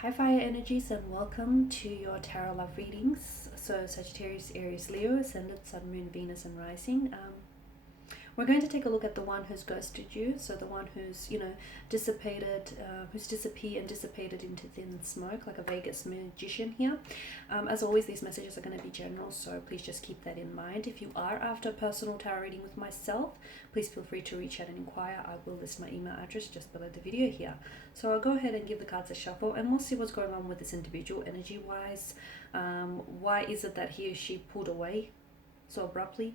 Hi fire energies and welcome to your tarot love readings. So Sagittarius, Aries, Leo, Ascendant, Sun, Moon, Venus and Rising. We're going to take a look at the one who's ghosted you, so the one who's, dissipated, who's disappeared and dissipated into thin smoke like a Vegas magician here. As always, these messages are going to be general, so please just keep that in mind. If you are after a personal tarot reading with myself, please feel free to reach out and inquire. I will list my email address just below the video here. So I'll go ahead and give the cards a shuffle and we'll see what's going on with this individual energy-wise. Why is it that he or she pulled away so abruptly?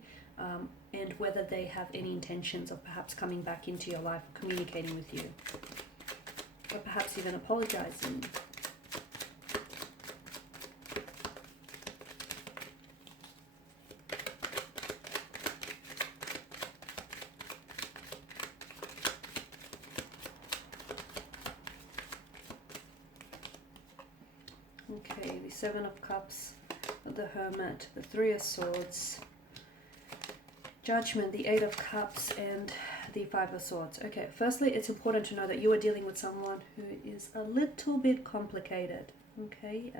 And whether they have any intentions of perhaps coming back into your life, communicating with you, or perhaps even apologizing. Okay, the Seven of Cups, the Hermit, the Three of Swords, Judgment, the Eight of Cups, and the Five of Swords. Okay, firstly, it's important to know that you are dealing with someone who is a little bit complicated, okay?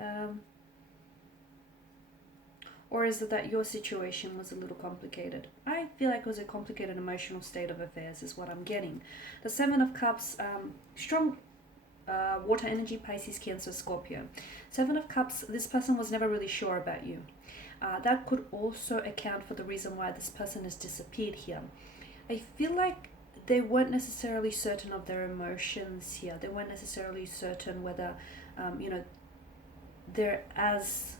Or is it that your situation was a little complicated? I feel like it was a complicated emotional state of affairs is what I'm getting. The Seven of Cups, strong water energy, Pisces, Cancer, Scorpio. Seven of Cups, this person was never really sure about you. That could also account for the reason why this person has disappeared here. I feel like they weren't necessarily certain of their emotions here. They weren't necessarily certain whether, they're as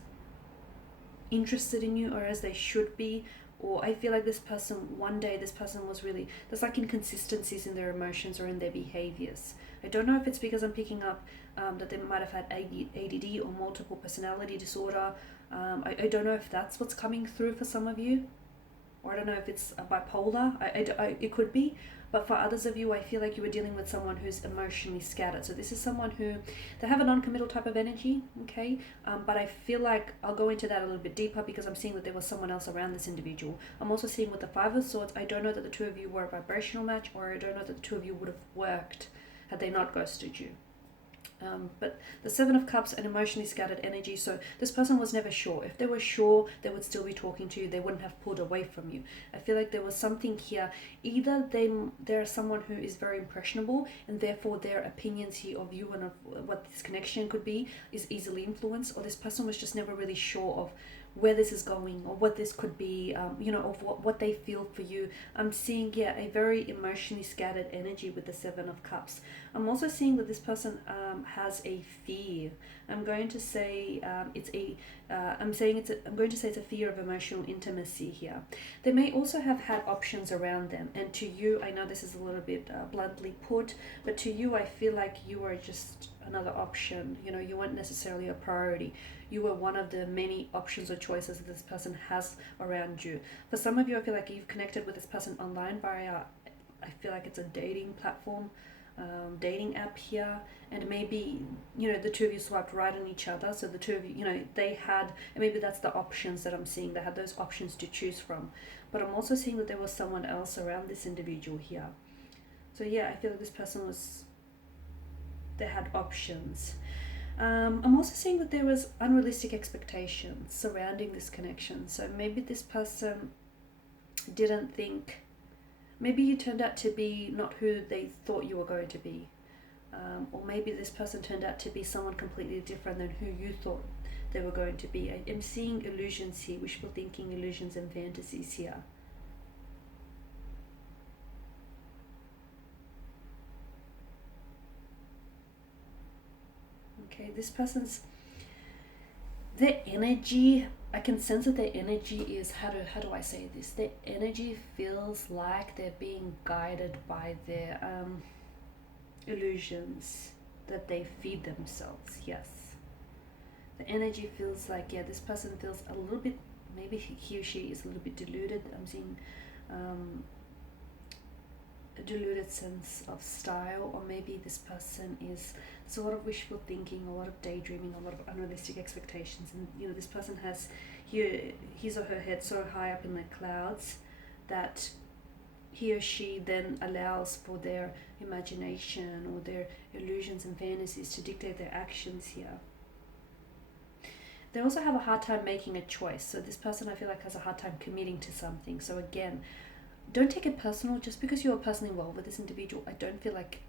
interested in you or as they should be. Or I feel like this person, one day this person was really, there's like inconsistencies in their emotions or in their behaviors. I don't know if it's because I'm picking up that they might have had ADD or multiple personality disorder. I don't know if that's what's coming through for some of you, or I don't know if it's a bipolar. It could be, but for others of you, I feel like you were dealing with someone who's emotionally scattered. So this is someone who, they have a non-committal type of energy, okay? But I feel like I'll go into that a little bit deeper because I'm seeing that there was someone else around this individual. I'm also seeing with the Five of Swords, I don't know that the two of you were a vibrational match, or I don't know that the two of you would have worked had they not ghosted you. But the Seven of Cups, an emotionally scattered energy, so this person was never sure. If they were sure, they would still be talking to you. They wouldn't have pulled away from you. I feel like there was something here. Either they're someone who is very impressionable, and therefore their opinions here of you and of what this connection could be is easily influenced, or this person was just never really sure of where this is going or what this could be, of what they feel for you. I'm seeing, a very emotionally scattered energy with the Seven of Cups. I'm also seeing that this person has a fear. I'm going to say it's a fear of emotional intimacy here. They may also have had options around them, and to you, I know this is a little bit bluntly put, but to you, I feel like you were just another option. You weren't necessarily a priority. You were one of the many options or choices that this person has around you. For some of you, I feel like you've connected with this person online via, I feel like it's a dating platform, dating app here, and maybe the two of you swiped right on each other, so the two of you, they had, and maybe that's the options that I'm seeing. They had those options to choose from. But I'm also seeing that there was someone else around this individual here. So I feel like this person they had options. I'm also seeing that there was unrealistic expectations surrounding this connection. So maybe this person didn't think, maybe you turned out to be not who they thought you were going to be. Or maybe this person turned out to be someone completely different than who you thought they were going to be. I'm seeing illusions here, wishful thinking, illusions and fantasies here. Okay, this person's, their energy, I can sense that their energy is, how do I say this? Their energy feels like they're being guided by their illusions that they feed themselves. Yes. The energy feels like, this person feels a little bit, maybe he or she is a little bit deluded. I'm seeing a deluded sense of style, or maybe this person is, there's a lot of wishful thinking, a lot of daydreaming, a lot of unrealistic expectations, and this person has his or her head so high up in the clouds that he or she then allows for their imagination or their illusions and fantasies to dictate their actions here. They also have a hard time making a choice. So this person, I feel like, has a hard time committing to something. So again, don't take it personal. Just because you're personally involved with this individual, I don't feel like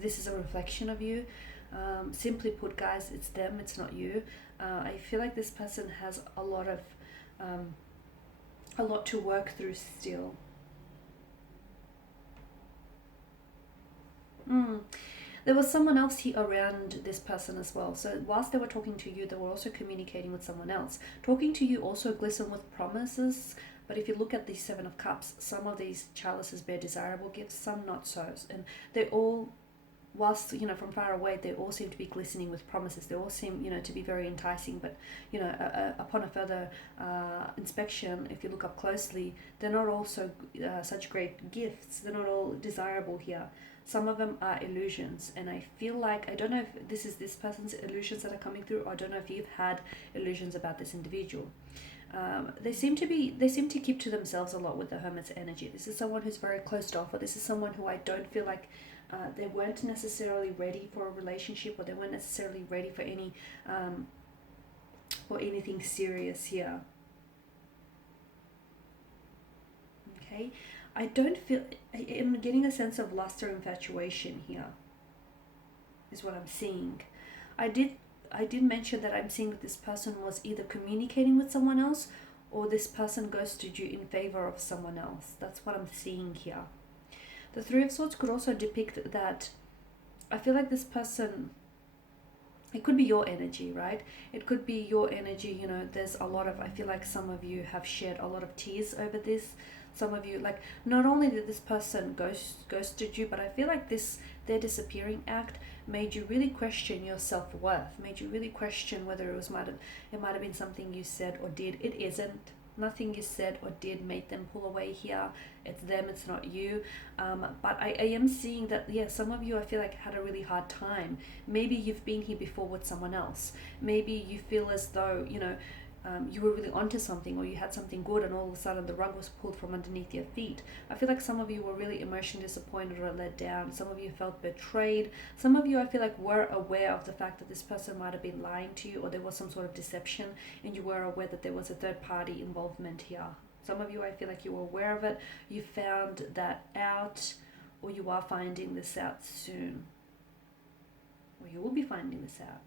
this is a reflection of you. Simply put, guys, it's them, it's not you. I feel like this person has a lot to work through still. There was someone else here around this person as well. So whilst they were talking to you, they were also communicating with someone else. Talking to you also glisten with promises. But if you look at the Seven of Cups, some of these chalices bear desirable gifts, some not so. And they all, whilst, from far away, they all seem to be glistening with promises. They all seem, to be very enticing. But, upon a further inspection, if you look up closely, they're not all such great gifts. They're not all desirable here. Some of them are illusions, and I feel like, I don't know if this is this person's illusions that are coming through, or I don't know if you've had illusions about this individual. They seem to keep to themselves a lot with the Hermit's energy. This is someone who's very closed off, or this is someone who I don't feel like they weren't necessarily ready for a relationship, or they weren't necessarily ready for anything serious here. Okay. I don't feel, I'm getting a sense of lust or infatuation here, is what I'm seeing. I did mention that I'm seeing that this person was either communicating with someone else, or this person ghosted you in favor of someone else. That's what I'm seeing here. The Three of Swords could also depict that I feel like this person, it could be your energy, right? It could be your energy, there's a lot of, I feel like some of you have shed a lot of tears over this. Some of you, like, not only did this person ghosted you, but I feel like their disappearing act made you really question your self-worth, made you really question whether it might have been something you said or did. It isn't. Nothing you said or did made them pull away here. It's them, it's not you. But I am seeing that, some of you, I feel like, had a really hard time. Maybe you've been here before with someone else. Maybe you feel as though, you were really onto something, or you had something good, and all of a sudden the rug was pulled from underneath your feet. I feel like some of you were really emotionally disappointed or let down. Some of you felt betrayed. Some of you, I feel like, were aware of the fact that this person might have been lying to you, or there was some sort of deception, and you were aware that there was a third party involvement here. Some of you, I feel like you were aware of it. You found that out, or you are finding this out soon, or you will be finding this out.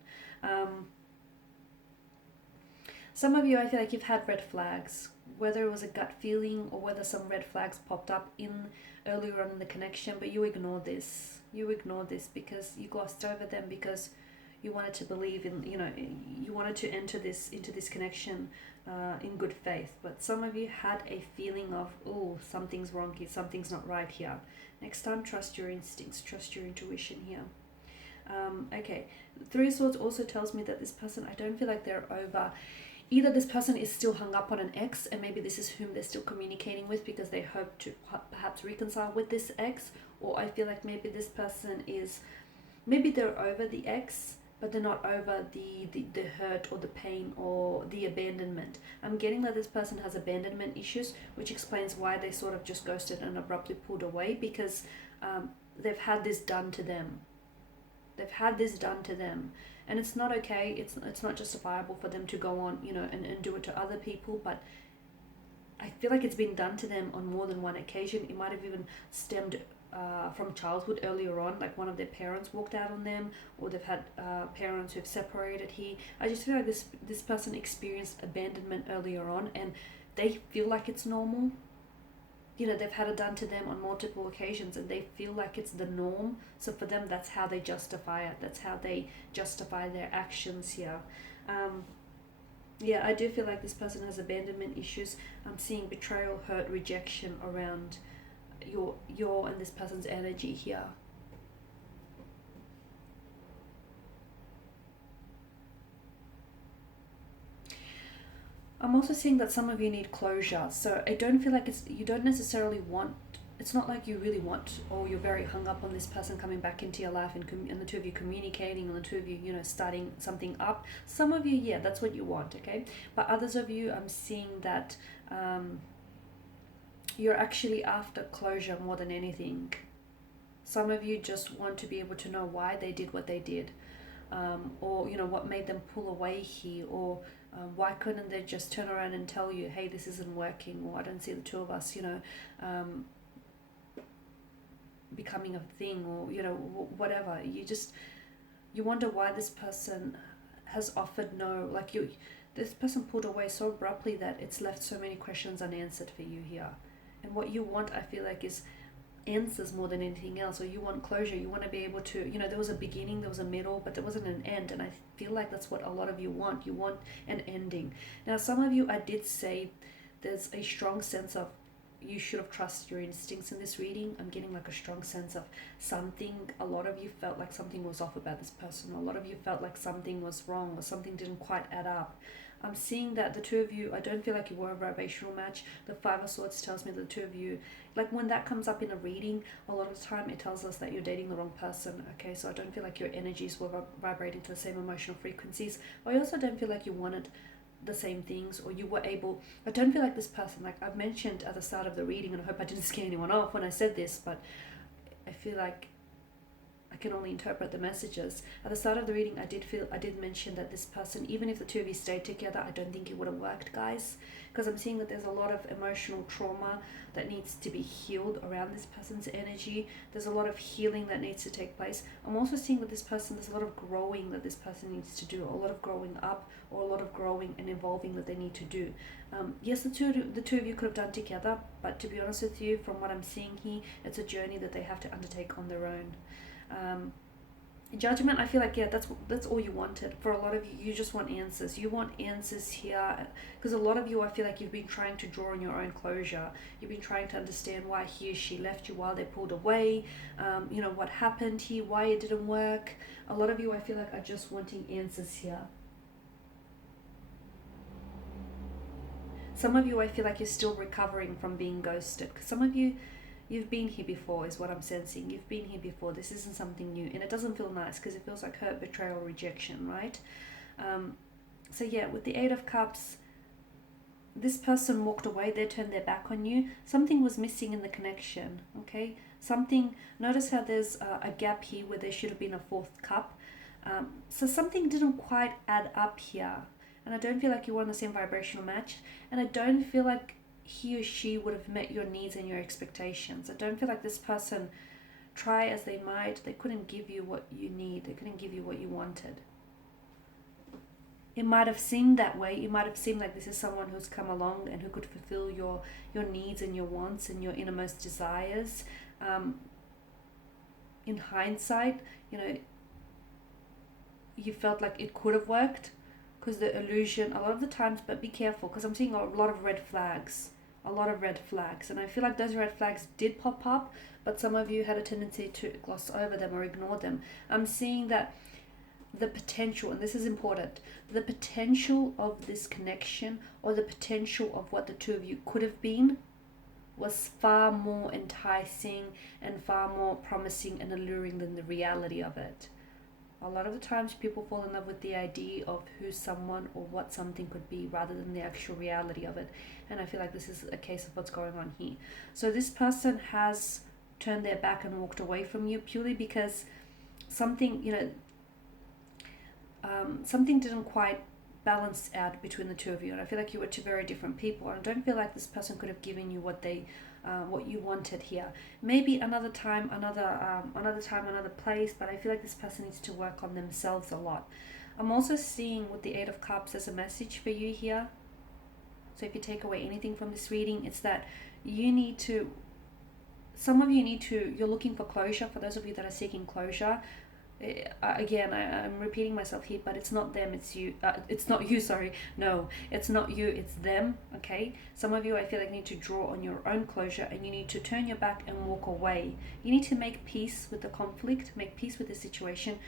Some of you, I feel like you've had red flags, whether it was a gut feeling or whether some red flags popped up earlier on in the connection, but you ignored this. You ignored this because you glossed over them, because you wanted to believe in, you wanted to enter into this connection in good faith. But some of you had a feeling of, oh, something's wrong here, something's not right here. Next time, trust your instincts, trust your intuition here. Okay, Three of Swords also tells me that this person, I don't feel like they're over. Either this person is still hung up on an ex, and maybe this is whom they're still communicating with because they hope to perhaps reconcile with this ex, or I feel like maybe this person maybe they're over the ex, but they're not over the hurt or the pain or the abandonment. I'm getting that this person has abandonment issues, which explains why they sort of just ghosted and abruptly pulled away, because they've had this done to them. They've had this done to them. And it's not okay, it's not justifiable for them to go on, and do it to other people, but I feel like it's been done to them on more than one occasion. It might have even stemmed from childhood earlier on, like one of their parents walked out on them, or they've had parents who've separated here. I just feel like this person experienced abandonment earlier on, and they feel like it's normal. They've had it done to them on multiple occasions, and they feel like it's the norm. So for them, that's how they justify it. That's how they justify their actions here. I do feel like this person has abandonment issues. I'm seeing betrayal, hurt, rejection around your and this person's energy here. I'm also seeing that some of you need closure. So I don't feel like you don't necessarily want, it's not like you really want, or you're very hung up on this person coming back into your life and the two of you communicating, and the two of you, starting something up. Some of you, that's what you want, okay? But others of you, I'm seeing that you're actually after closure more than anything. Some of you just want to be able to know why they did what they did, or what made them pull away here, or why couldn't they just turn around and tell you, hey, this isn't working, or I don't see the two of us becoming a thing, or whatever. You wonder why this person has offered no, like you this person pulled away so abruptly that it's left so many questions unanswered for you here. And what you want, I feel like, is answers more than anything else. Or you want closure. You want to be able to, there was a beginning, there was a middle, but there wasn't an end. And I feel like that's what a lot of you want. You want an ending. Now, some of you, I did say there's a strong sense of you should have trusted your instincts in this reading. I'm getting like a strong sense of something. A lot of you felt like something was off about this person. A lot of you felt like something was wrong, or something didn't quite add up. I'm seeing that the two of you, I don't feel like you were a vibrational match. The Five of Swords tells me the two of you, like when that comes up in a reading, a lot of the time it tells us that you're dating the wrong person. Okay, so I don't feel like your energies were vibrating to the same emotional frequencies. I also don't feel like you wanted the same things, or you were able, I don't feel like this person, like I've mentioned at the start of the reading, and I hope I didn't scare anyone off when I said this, but I feel like I can only interpret the messages. At the start of the reading, I did mention that this person, even if the two of you stayed together, I don't think it would have worked, guys. Because I'm seeing that there's a lot of emotional trauma that needs to be healed around this person's energy. There's a lot of healing that needs to take place. I'm also seeing with this person, there's a lot of growing that this person needs to do, a lot of growing up, or a lot of growing and evolving that they need to do. Yes, the two of you could have done together, but to be honest with you, from what I'm seeing here, it's a journey that they have to undertake on their own. Judgment, I feel like, yeah, that's all you wanted. For a lot of you, you just want answers. You want answers here, because a lot of you, I feel like you've been trying to draw on your own closure. You've been trying to understand why he or she left you, while they pulled away, what happened here, why it didn't work. A lot of you, I feel like, are just wanting answers here. Some of you, I feel like you're still recovering from being ghosted. Because some of you, you've been here before, is what I'm sensing. You've been here before. This isn't something new. And it doesn't feel nice, because it feels like hurt, betrayal, rejection, right? So yeah, with the Eight of Cups, this person walked away. They turned their back on you. Something was missing in the connection, okay? Notice how there's a gap here where there should have been a fourth cup. So something didn't quite add up here. And I don't feel like you were on the same vibrational match. And I don't feel like he or she would have met your needs and your expectations. I don't feel like this person, try as they might, they couldn't give you what you need. They couldn't give you what you wanted. It might have seemed that way. It might have seemed like this is someone who's come along and who could fulfill your needs and your wants and your innermost desires. In hindsight, you felt like it could have worked, because the illusion, a lot of the times, but be careful, because I'm seeing a lot of red flags. And I feel like those red flags did pop up, but some of you had a tendency to gloss over them or ignore them. I'm seeing that the potential, and this is important, the potential of this connection, or the potential of what the two of you could have been, was far more enticing and far more promising and alluring than the reality of it. A lot of the times people fall in love with the idea of who someone or what something could be, rather than the actual reality of it. And I feel like this is a case of what's going on here. So this person has turned their back and walked away from you purely because something, something didn't quite balance out between the two of you. And I feel like you were two very different people. And I don't feel like this person could have given you what you wanted here. Maybe another time, another place, but I feel like this person needs to work on themselves a lot. I'm also seeing with the Eight of Cups as a message for you here. So if you take away anything from this reading, it's that you're looking for closure. For those of you that are seeking closure, again, I'm repeating myself here, but it's not them, it's you. It's not you, sorry. No, it's not you, it's them, okay? Some of you, I feel like, need to draw on your own closure, and you need to turn your back and walk away. You need to make peace with the conflict, make peace with the situation.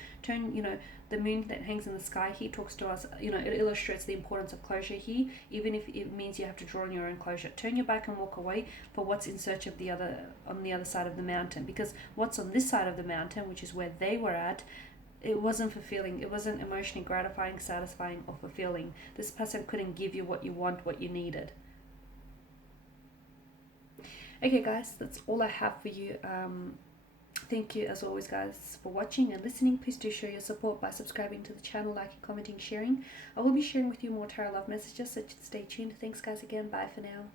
The moon that hangs in the sky here talks to us, it illustrates the importance of closure here, even if it means you have to draw on your own closure. Turn your back and walk away for what's in search of on the other side of the mountain, because what's on this side of the mountain, which is where they were at, it wasn't fulfilling. It wasn't emotionally gratifying, satisfying, or fulfilling. This person couldn't give you what you want, what you needed. Okay, guys, that's all I have for you. Thank you, as always, guys, for watching and listening. Please do show your support by subscribing to the channel, liking, commenting, sharing. I will be sharing with you more tarot love messages, so stay tuned. Thanks, guys, again. Bye for now.